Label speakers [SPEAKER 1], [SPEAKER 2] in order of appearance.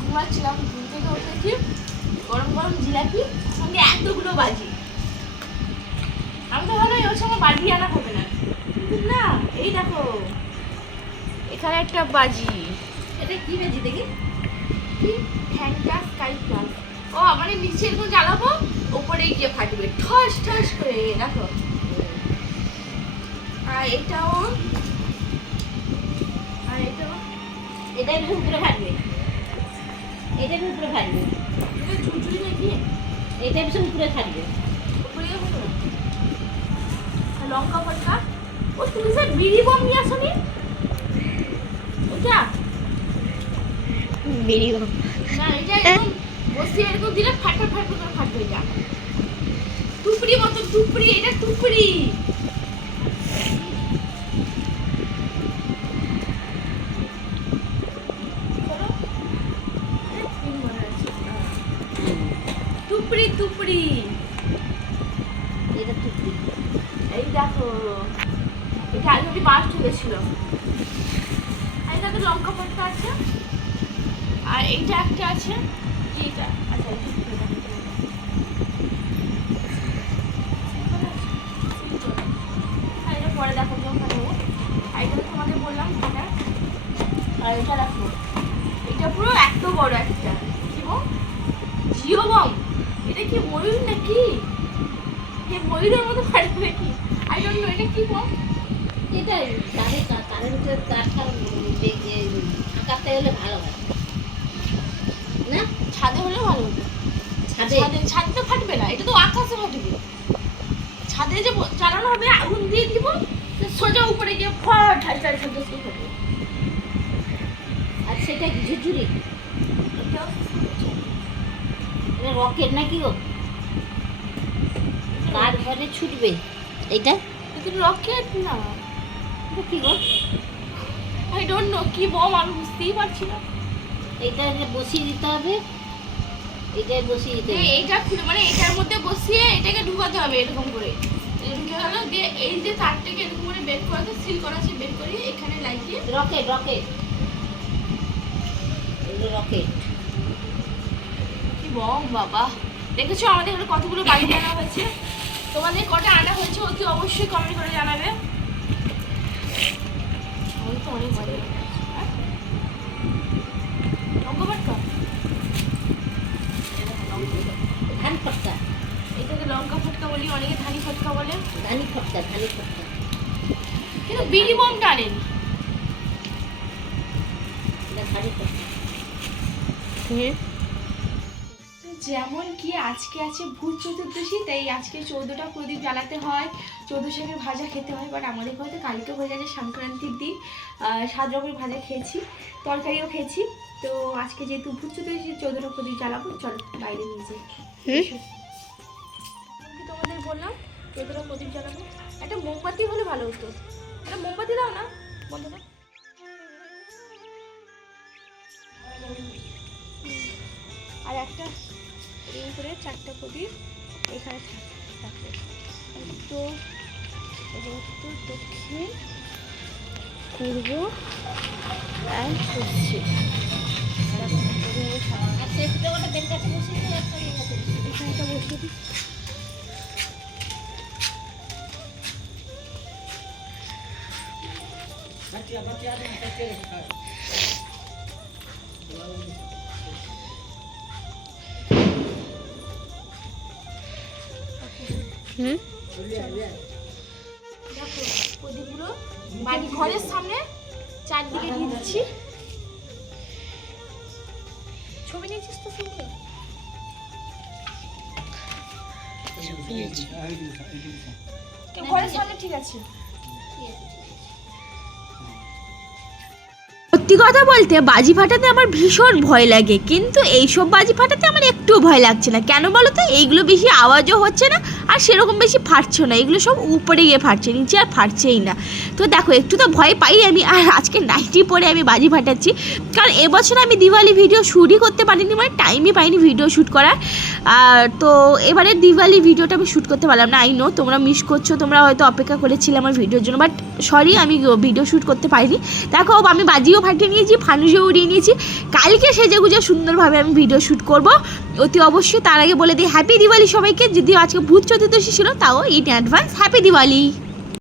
[SPEAKER 1] ঘুমাচ্ছিলাম, ঘুম থেকে গরম গরম জিলাপি এতগুলো বাজি। আমি তো ভালো ওর সঙ্গে বাজি আনা হবে না। এই দেখো, এখানে একটা বাজি।
[SPEAKER 2] এটা কি বেজি দেখি?
[SPEAKER 1] কি? ফ্যানটা স্কাই ও মানে নিচে এরকম জ্বালাবো উপরে গিয়ে ফাটবে। ঠস ঠস করে, দেখো। আর এটাও
[SPEAKER 2] এটা একটু উপরে ফাটবে এটা একটু উপরে ফাটবে
[SPEAKER 1] এটা ঝুলঝুলি নাকি?
[SPEAKER 2] এটা উপরে
[SPEAKER 1] আর লঙ্কা পটকা ও তুমি স্যার বিড়ি বম নিয়ে আসনি? ওটা?
[SPEAKER 3] বেরিয়ে
[SPEAKER 1] না এটা একদম বসে এরকম দিলে ফাটা ফাটা করে ফাটবে এটা টুপড়ি মতন টুপড়ি এটা টুপড়ি টুপড়ি টুপড়ি।
[SPEAKER 2] এটা টুকরি
[SPEAKER 1] এই দেখো এটা আগে আমি মাছ তুলেছিল আর এটাতে লঙ্কা পটকা আছে। আর এইটা একটা আছে এইটা আচ্ছা এটা পরে দেখো আর এটা তো তোমাদের বললাম এটা আর এটা দেখো এটা পুরো এত বড় একটা কি জিও বম। এটা কি ময়ূর নাকি? এ ময়ূরের মতো ফাটবে নাকি? আই ডোন্ট নো এটা কি বম
[SPEAKER 2] এটা তারের তার তারের উপরে তার তার আকাশটা হলে ভালো হয়। না?
[SPEAKER 1] ছাদে হলে ভালো হতো।
[SPEAKER 2] ছাদে?
[SPEAKER 1] ছাদে ছাদে তো ফাটবে না এটা তো আকাশে ফাটবে। ছাদে যে চালানো হবে আগুন দিয়ে দিব সোজা উপরে গিয়ে ফট হাই হাই শব্দ শুরু করবে
[SPEAKER 2] আর সেটা এটা রকেট নাকি গো? কার ঘরে ছুটবে? এইটা
[SPEAKER 1] রকেট না।
[SPEAKER 2] কি গো?
[SPEAKER 1] আই ডোন্ট নো কি বম আমি বুঝতেই পারছি না।
[SPEAKER 2] এইটা যে বসিয়ে দিতে হবে এটাই বসিয়ে দিতে হবে।
[SPEAKER 1] এইটা খুলে মানে এটার মধ্যে বসিয়ে এটাকে ঢুকাতে হবে এরকম করে। ঢুকে গেল দিয়ে এই যে তারটাকে এরকম করে বের করাতে সিল করা আছে বের করে এখানে লাগিয়ে
[SPEAKER 2] রকেট রকেট রকেট
[SPEAKER 1] কি বম বাবা? দেখেছ আমাদের এখানে কতগুলো বাড়ি আনা হয়েছে? তোমাদের কটা আনা হয়েছে অতি অবশ্যই কমেন্ট করে জানাবে। তো অনেক বাড়ি হ্যাঁ? এটাকে লঙ্কা ফটকা বলি অনেকে ধানি ফটকা বলে।
[SPEAKER 2] ধানি ফটকা ধানি ফটকা।
[SPEAKER 1] কিন্তু বিড়ি বমটা আনেনি
[SPEAKER 2] এটা ধানি ফটকা।
[SPEAKER 1] যেমন কি আজকে আছে ভূত চতুর্দশী তাই আজকে চৌদ্দটা প্রদীপ জ্বালাতে হয়। চৌদ্দ শাকের ভাজা খেতে হয় বাট আমাদের ঘরে কালকে হয়ে যাচ্ছে সংক্রান্তির দিন। সাত রকমের ভাজা খেয়েছি তরকারিও খেয়েছি। তো আজকে যেহেতু ভূত চতুর্দশী চৌদ্দটা প্রদীপ জ্বালাবো চলো বাইরে নিয়ে যাই। তোমাদের বললাম চৌদ্দটা প্রদীপ জ্বালাবো? একটা মোমবাতি হলে ভালো হতো। একটা মোমবাতি দাও না বন্ধুরা। আর একটা এই করে চারটা প্রদীপ এখানে থাক- উত্তর উত্তর দক্ষিণ পূর্ব আর পশ্চিম
[SPEAKER 2] ইয়ে আছে।
[SPEAKER 3] হুম।
[SPEAKER 1] প্রদীপগুলো বাড়ি ঘরের সামনে চারদিকে দিয়ে দিচ্ছি। ছবি নিয়েছিস তো সুন্দর ঘরের সামনে ঠিক আছে।
[SPEAKER 3] সত্যি কথা বলতে বাজি ফাটাতে আমার ভীষণ ভয় লাগে। কিন্তু এইসব বাজি ফাটাতে আমার একটুও ভয় লাগছে না। কেন বলো তো? এইগুলো বেশি আওয়াজও হচ্ছে না আর সেরকম বেশি ফাটছে না। এগুলো সব উপরে গিয়ে ফাটছে, নিচে আর ফাটছেই না। তো দেখো, একটু তো ভয় পাই আমি। আর আজকে নাইটি পরে আমি বাজি ফাটাচ্ছি। কারণ এবছর আমি দিওয়ালি ভিডিও শ্যুটই করতে পারিনি মানে টাইমই পাইনি ভিডিও শ্যুট করার। আর তো এবারে দিওয়ালি ভিডিওটা আমি শ্যুট করতে পারলাম না। আই নো তোমরা মিস করছ, তোমরা হয়তো অপেক্ষা করেছিলে আমার ভিডিওর জন্য বাট সরি আমি ভিডিও শ্যুট করতে পারিনি। দেখো, আমি বাজিও ফাটিয়ে
[SPEAKER 1] উঠে নিয়েছি ফানুসে উড়িয়ে নিয়েছি। কালকে সেজে গুজে সুন্দরভাবে আমি ভিডিও শ্যুট করব। অতি অবশ্যই তার আগে বলে দিই হ্যাপি দিওয়ালি সবাইকে। যদিও আজকে ভূত চতুর্দশী ছিল, তাও ইন অ্যাডভান্স হ্যাপি দিওয়ালি